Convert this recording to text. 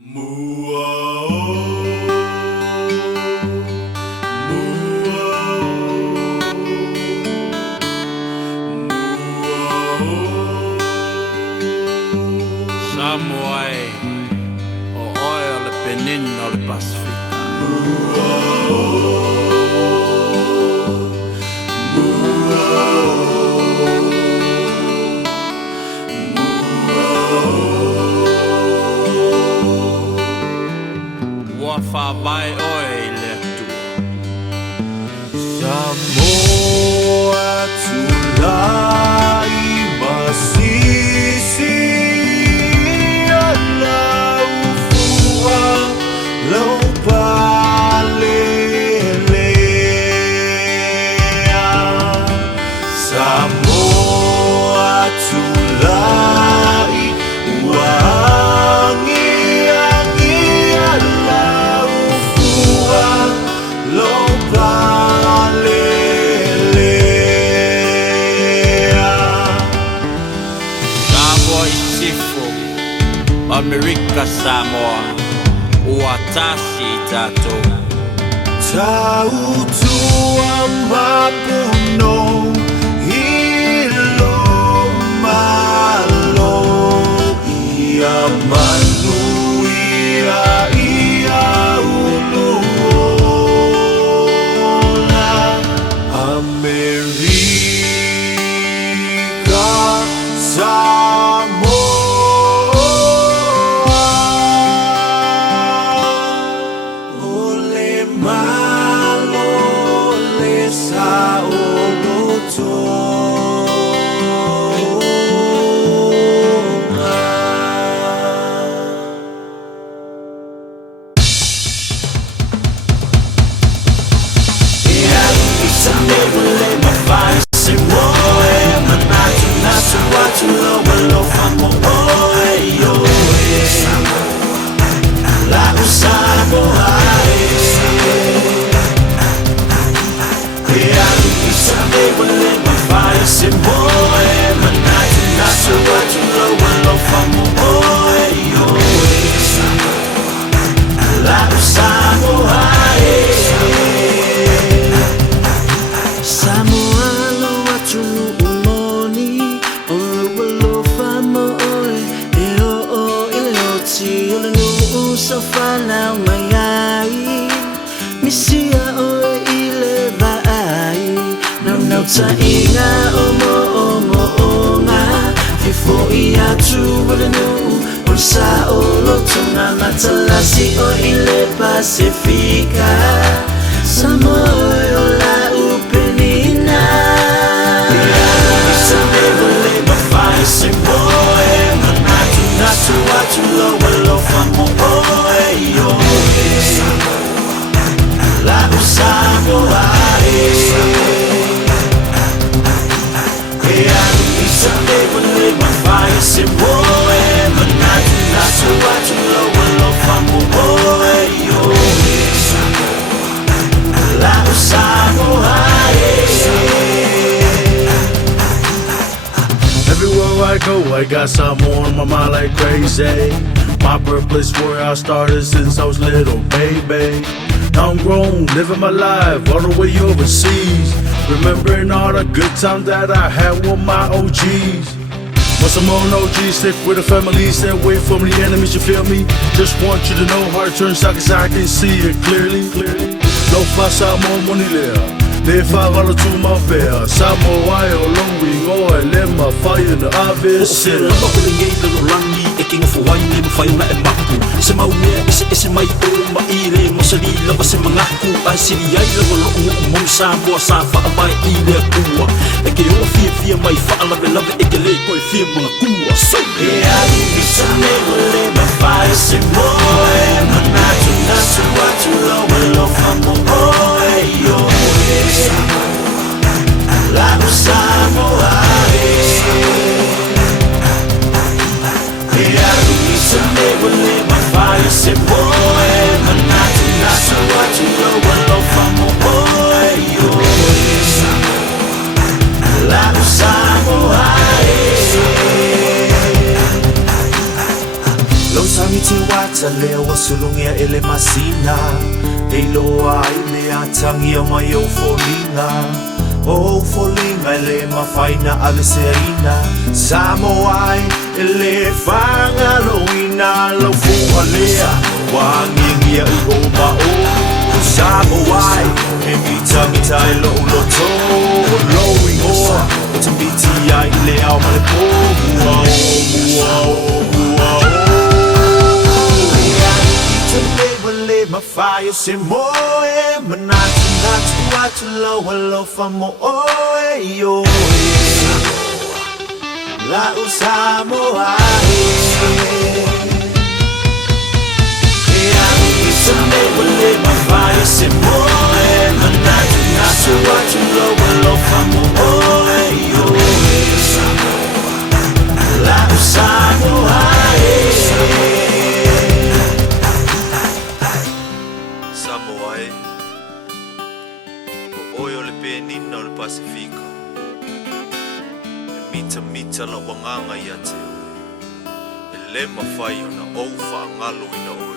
Samoa o oe o le penina o le Pasifika. Ua whawai oe I le atua. Samoa tulai masisi alau fua lau palelea. Samoa tulai wangi-angi alau fua lau palelea. Samoa I sifo, Amerika Samoa, ua tasi I tātou. Tautua mapuno hilo malo ia manu ia uluola Amerika Samoa ole malo le Lau Samoa lo atunu umoni oro lo famo oe e o ile oti ile no sofana mai misia oe ile vai no tainga omo onga fifo ia tu ile no sa olo tuna matalasi o ile Pasifika Samoa o la upenina Samebole mafai semboe manatu nasu watu lo walo famo oe yo la Samoa Samebole mafai semboe manatu nasu watu lo walo famo oe yo la Samoa. Everywhere I go, I got Samoa on my mind like crazy. My birthplace where I started since I was little baby. Now I'm grown, living my life all the way overseas, remembering all the good times that I had with my OGs. When Samoan OGs stick with the family, stay away from the enemies, you feel me? Just want you to know how to turn side, cause I can see it clearly. Lo fa Samoa monilea, le fa wala tu ma vea. Samoa o longi ngoe le ma whai na awe se. O se lama pele ngei lalo rangi e kinga fawai le ma whai una e maku. Se maunea ese mai o ma I le mosali lava se mangaku. Ai siri ai lava loko o mong Samoa sa wha mai I le kua. E ke o fia mai wha lave e ke le koe fia mga kua. E ai bisa me le ma whai se moe manatu nasu watu lo famo oe yo la Samoa e ai bisa me le ma whai se moe manatu nasu watu lo famo oe yo la Samoa Lo sangi te wata Talewa sulungia ele masina Eiloa ile atangia mayo folinga Oh folinga ele mafaina aliserina Samoa ele fanga loina Lo fuhalea wangingia uoba o Samoa Emita mita ilo uloto Lowing oa Utamiti ya ile au malepo My fire say moe manatu natu atu lo famo oe yo Lau Samoa My fire say moe manatu natu atu lo famo oe yo Lau Samoa Samoa o oi o le penina o le Pasifika e mita la wanganga ia te e le mawhai o na ou whaangalo ina o